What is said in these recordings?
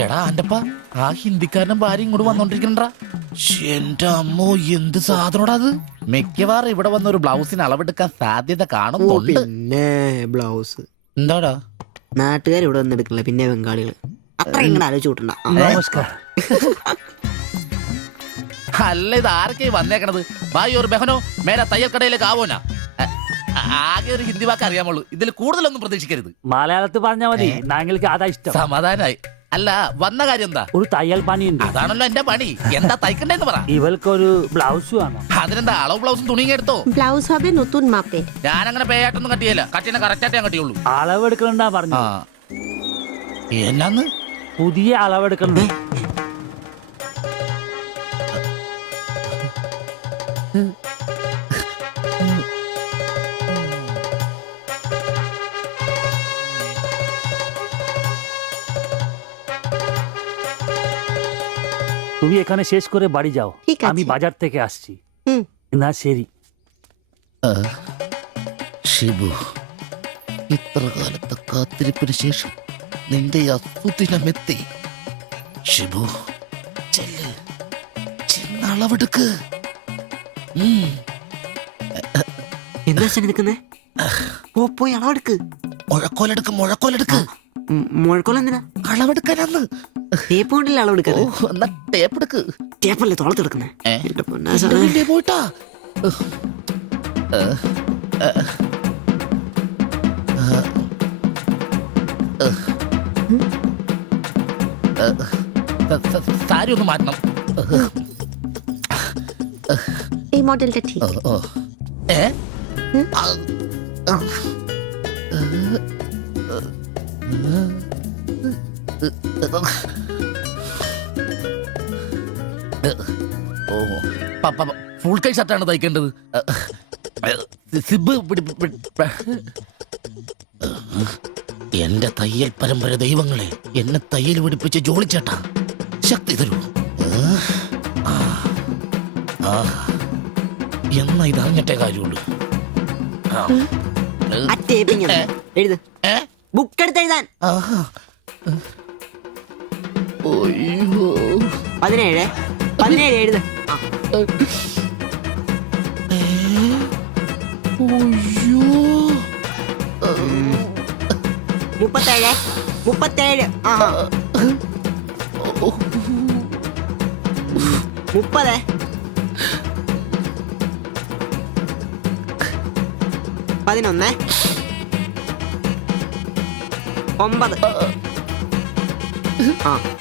എടാ ആന്റപ്പ, ആ ഹിന്ദിക്കാരനും ഭാര്യ ഇങ്ങോട്ട് വന്നോണ്ടിരിക്കണ്ടാ. എന്റെ അമ്മോ, എന്ത് സാധനോടാ അത്. മിക്കവാറും ഇവിടെ വന്ന ഒരു ബ്ലൗസിന് അളവെടുക്കാൻ സാധ്യത കാണുന്നുണ്ട്. പിന്നെ ബ്ലൗസ് എന്താടാ നാട്ടുകാർ ഇവിടെ വന്ന് എടുക്കില്ല, പിന്നെ ബംഗാളികള്. അത്ര ഇങ്ങനെ ആലോചിച്ച് കൂട്ടണ്ട. നമസ്കാരം. അല്ല, ഇത് ആരൊക്കെ വന്നേക്കണത്? ഭായി ഒരു ബഹനോ മേരെ തയ്യൽ കടയിലേക്ക് ആവോനാ. ആകെ ഒരു ഹിന്ദി വാക്ക് അറിയാമുള്ളൂ, ഇതിൽ കൂടുതലൊന്നും പ്രതീക്ഷിക്കരുത്. മലയാളത്തിൽ പറഞ്ഞാൽ മതി, ഞങ്ങൾക്ക് അതാ ഇഷ്ടം. സമാധാനായി. അല്ല, വന്ന കാര്യം എന്താ? ഒരു തയ്യൽ പണിയുണ്ട്. അതാണല്ലോ എന്റെ പണി. എന്താ തയ്ക്കണ്ടേന്ന് പറ. ഇവൾക്കൊരു ബ്ലൗസ് വേണം. അതിനെന്താ അളവ് ബ്ലൗസും തുണിയും എടുത്തോ? ব্লাউজ হবে নতুন মাপে। ഞാനങ്ങനെ പേയായിട്ടൊന്നും കട്ടിയല്ല, കട്ടിനെ കറക്റ്റായിട്ട് ഞാൻ കട്ടിയുള്ളൂ. അളവെടുക്കണ്ടാ പറഞ്ഞു. എന്നാന്ന്? പുതിയ അളവെടുക്കണ്ടേ? তুমি এখানে শেষ করে বাড়ি যাও, ঠিক আছে। আমি বাজার থেকে আসছি। হুম। না ശരി. ഷിബു, ഇത്ര കാലത്തെ കാത്തിരിപ്പിന് ശേഷം നിന്റെ അസുദിനമെത്തി. ഷിബു, ചെല്ല്, ചെന്ന് അളവെടുക്ക്. എന്താ നിൽക്കുന്നേ? പോയി അളവെടുക്ക്. മുഴക്കോലെടുക്ക്, മുഴക്കോലെടുക്ക്. മുഴക്കോല എന്തിനാ? അളവെടുക്കാനാന്ന്. ടേപ്പ് കൊണ്ടല്ലേ അളവെടുക്കാറ്? എന്നാ ടേപ്പ് എടുക്ക്. ടേപ്പല്ലേ തോളത്തെടുക്കുന്നേ? പോയിട്ടാ. സാരി ഒന്ന് മാറ്റണം. এই মডেলটা ঠিক। ഏ? ഫുൾ കൈ ഷർട്ടാണ് തയ്ക്കേണ്ടത്. സിബ് എന്റെ തയ്യൽ പരമ്പര ദൈവങ്ങളെ, എന്നെ തയ്യൽ പിടിപ്പിച്ച് ജോളിച്ചേട്ടാ, ശക്തി തരൂ. എന്നാ ഇത് അറിഞ്ഞിട്ടേ കാര്യമുള്ളൂ. എഴുത്, ബുക്ക് എടുത്ത് എഴുതാൻ. 17 17 എഴുത്. 37 37. 30. 11. 9.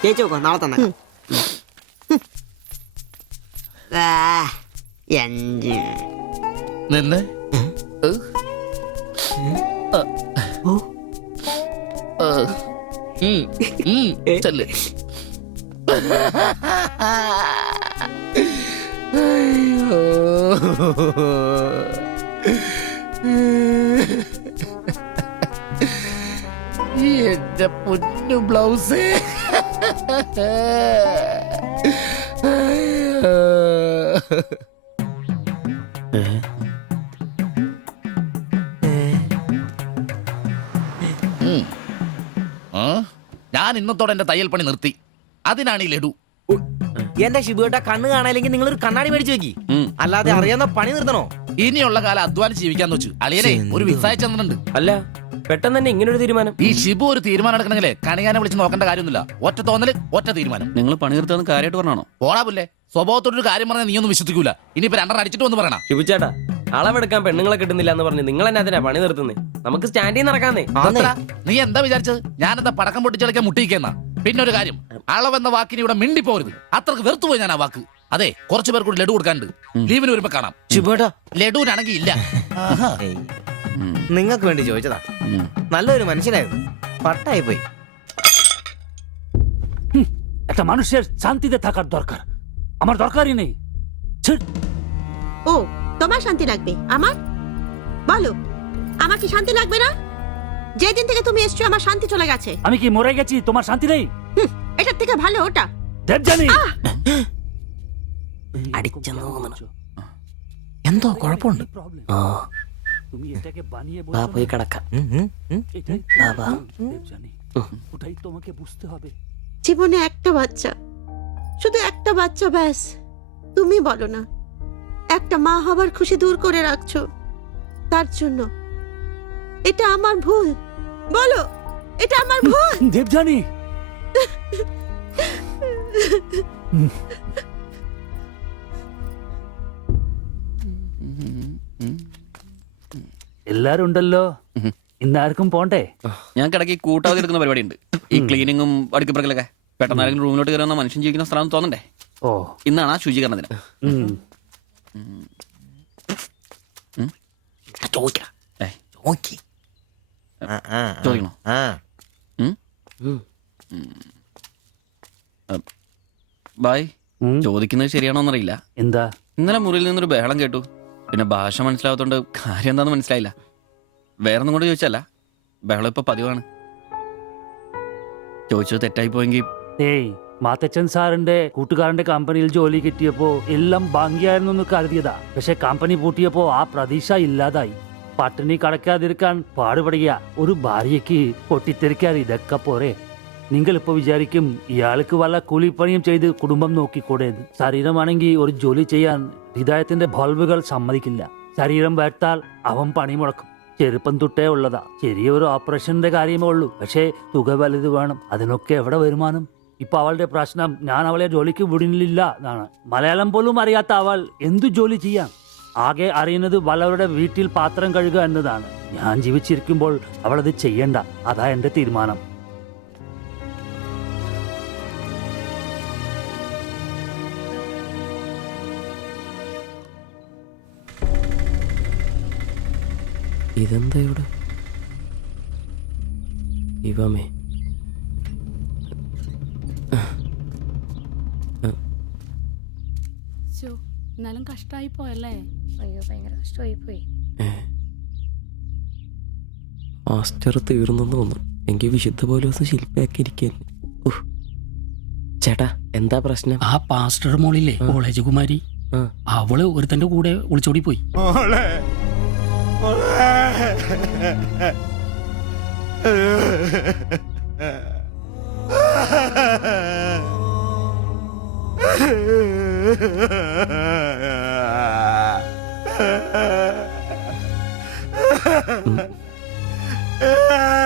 ചേച്ചി നോക്കോ, നാളെ തന്നെ. 5. നിന്ന് ചെല്ല്. എന്റെ പൊന്നു ബ്ലൗസ്. ഞാൻ ഇന്നത്തോടെ എന്റെ തയ്യൽ പണി നിർത്തി. അതിനാണ് ഈ ലഡു. എന്റെ ഷിബുട്ട കണ്ണ് കാണാനില്ലെങ്കിൽ നിങ്ങൾ ഒരു കണ്ണാടി മേടിച്ചു വെക്കി, അല്ലാതെ അറിയാവുന്ന പണി നിർത്തണോ? ഇനിയുള്ള കാലം അധ്വാനിച്ച് ജീവിക്കാന്ന് വെച്ചു. അളിയനെ ഒരു വിസായ ചെന്നിട്ടുണ്ട്. അല്ല, പെട്ടെന്ന് തന്നെ ഇങ്ങനെ ഒരു തീരുമാനം. ഈ ഷിബു ഒരു തീരുമാനം എടുക്കണമെങ്കിലേ കണിയാനെ വിളിച്ച് നോക്കേണ്ട കാര്യമൊന്നുമില്ല. ഒറ്റ തോന്നല്, ഒറ്റ തീരുമാനം. നിങ്ങൾ പണി നിർത്താന്ന് കാര്യമായിട്ട് പറഞ്ഞാണോ? പോടാ പുല്ലേ, സ്വഭാവത്തോടൊരു കാര്യം പറഞ്ഞാൽ നീ ഒന്നും വിശ്വസിക്കൂല. ഇനിയിപ്പോ രണ്ടെണ്ണം അടിച്ചിട്ട് വന്ന് പറയണം. ഷിബുച്ചേട്ടാ, അളവെടുക്കാൻ പെണ്ണുങ്ങളെ കിട്ടുന്നില്ല എന്ന് പറഞ്ഞ് നിങ്ങൾ തന്നെ അതിനാ പണി നിർത്തുന്നേ. നമുക്ക് സ്റ്റാൻഡിൽ നടക്കാന്നേ. നീ എന്താ വിചാരിച്ചത്? ഞാനെന്താ പടക്കം പൊട്ടിച്ചടക്കാൻ മുട്ടിയിരിക്കുന്ന? പിന്നെ ഒരു കാര്യം, അളവെന്ന വാക്കിന് ഇവിടെ മിണ്ടിപ്പോരുത്. അത്രക്ക് വെറുത്തുപോയി ഞാൻ ആ വാക്ക്. അതെ, കുറച്ചു പേർ കൂടി ലഡു കൊടുക്കാനുണ്ട്. ലീവിന് വരുമ്പോ കാണാം. ഷിബുട്ടാ, ലഡുവിനാണെങ്കിൽ ഇല്ല. നിങ്ങൾക്ക് വേണ്ടി ചോദിച്ചതാ. നല്ലൊരു മനുഷ്യനായിരുന്നു, പട്ടായി പോയി. একটা মানুষের শান্তিতে থাকার দরকার, আমার দরকারই নেই। ও, তোমার শান্তি লাগবে? আমার বলো, আমার কি শান্তি লাগবে না? যেদিন থেকে তুমি এসছো আমার শান্তি চলে গেছে। আমি কি মরে গেছি? তোমার শান্তি নেই? এটার থেকে ভালো ওটা। দেবজানি, അടിച്ചെന്ന് തോന്നുന്നു. എന്തോ കുഴപ്പമുണ്ട്. তুমি এটাকে বানিয়ে বাবা പോയി കിടക്കാം. এটাই বাবা দেবজানি, ওটাই তোমাকে বুঝতে হবে। জীবনে একটা বাচ্চা, শুধু একটা বাচ্চা, ব্যাস। তুমি বলো না, একটা মা হবার খুশি দূর করে রাখছো তার জন্য। এটা আমার ভুল, বলো এটা আমার ভুল। দেবযানী, എല്ലാരും ഉണ്ടല്ലോ. ഇന്നാർക്കും പോണ്ടേ? ഞങ്ങൾക്ക് ഇടയ്ക്ക് കൂട്ടാതെ എടുക്കുന്ന പരിപാടി ഉണ്ട്. ഈ ക്ലീനിങ്ങും അടുക്കപ്പറക്കലൊക്കെ. പെട്ടെന്ന് ആരെങ്കിലും റൂമിലോട്ട് കയറുന്ന മനുഷ്യൻ ജീവിക്കുന്ന സ്ഥലം തോന്നണ്ടേ? ഓ, ഇന്നാണ് ആ ശുചീകരണ ദിനം. ഉം. ഏയ്, ചോദിക്കണോ? ബായ്, ഉം. ചോദിക്കുന്നത് ശരിയാണോന്നറിയില്ല. എന്താ? ഇന്നലെ മുറിയിൽ നിന്നൊരു ബഹളം കേട്ടു. പിന്നെ ഭാഷ മനസ്സിലാവാത്തോണ്ട് കാര്യം എന്താന്ന് മനസ്സിലായില്ല. വേറൊന്നും കൊണ്ട് ചോദിച്ചല്ല, ബഹളം ഇപ്പൊ പതിവാണ്. ചോദിച്ചത് തെറ്റായി പോയെങ്കിൽ ഏയ്, മാത്തച്ചൻ സാറിന്റെ കൂട്ടുകാരന്റെ കമ്പനിയിൽ ജോലി കിട്ടിയപ്പോ എല്ലാം ഭാഗ്യായിരുന്നു എന്ന് കരുതിയതാ. പക്ഷെ കമ്പനി പൂട്ടിയപ്പോ ആ പ്രതീക്ഷ ഇല്ലാതായി. പട്ടിണി കടക്കാതിരിക്കാൻ പാടുപടുക. ഒരു ഭാര്യയ്ക്ക് പൊട്ടിത്തെറിക്കാൻ ഇതൊക്കെ പോരെ. നിങ്ങൾ ഇപ്പൊ വിചാരിക്കും ഇയാൾക്ക് വല്ല കൂലിപ്പണിയും ചെയ്ത് കുടുംബം നോക്കിക്കൂടെ. ശരീരമാണെങ്കിൽ ഒരു ജോലി ചെയ്യാൻ ഹൃദയത്തിന്റെ ബൾബുകൾ സമ്മതിക്കില്ല. ശരീരം വേർത്താൽ അവൻ പണി മുടക്കും. ചെറുപ്പം തൊട്ടേ ഉള്ളതാ. ചെറിയൊരു ഓപ്പറേഷന്റെ കാര്യമേ ഉള്ളൂ, പക്ഷേ തുക വലുത് വേണം. അതിനൊക്കെ എവിടെ വരുമാനം? ഇപ്പൊ അവളുടെ പ്രശ്നം ഞാൻ അവളെ ജോലിക്ക് വിടുന്നില്ല എന്നാണ്. മലയാളം പോലും അറിയാത്ത അവൾ എന്തു ജോലി ചെയ്യാം? ആകെ അറിയുന്നത് വല്ലവരുടെ വീട്ടിൽ പാത്രം കഴുകുക എന്നതാണ്. ഞാൻ ജീവിച്ചിരിക്കുമ്പോൾ അവളത് ചെയ്യണ്ട. അതാ എന്റെ തീരുമാനം. ഇതെന്താ ഇവിടെ? ഇവമേ എന്നാലും കഷ്ടായി പോയല്ലേ? അയ്യോ, ഭയങ്കര കഷ്ടമായി പോയി. മാസ്റ്റർ തീർന്നെന്ന് തോന്നുന്നു. എനിക്ക് വിശുദ്ധ പോലെ ദിവസം ശില്പയാക്കിയിരിക്കാൻ. ചേട്ടാ, എന്താ പ്രശ്നം? ആ പാസ്റ്റർ മോളില്ലേ, കോളേജ് കുമാരി, അവള് ഒരുത്തന്റെ കൂടെ ഒളിച്ചോടി പോയി.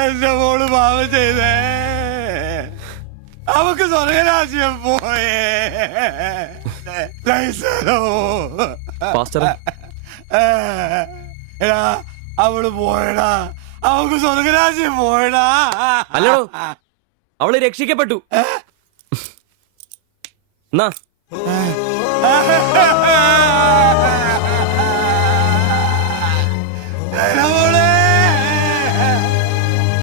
എന്റെ മോള് പാവം ചെയ്തേ. അവക്ക് സ്വർഗരാജ്യം പോയേ. എടാ, അവള് പോയടാ. അവക്ക് സ്വർഗരാജ്യം പോയടാ. അല്ലടോ, അവള് രക്ഷിക്കപ്പെട്ടു. എന്നാ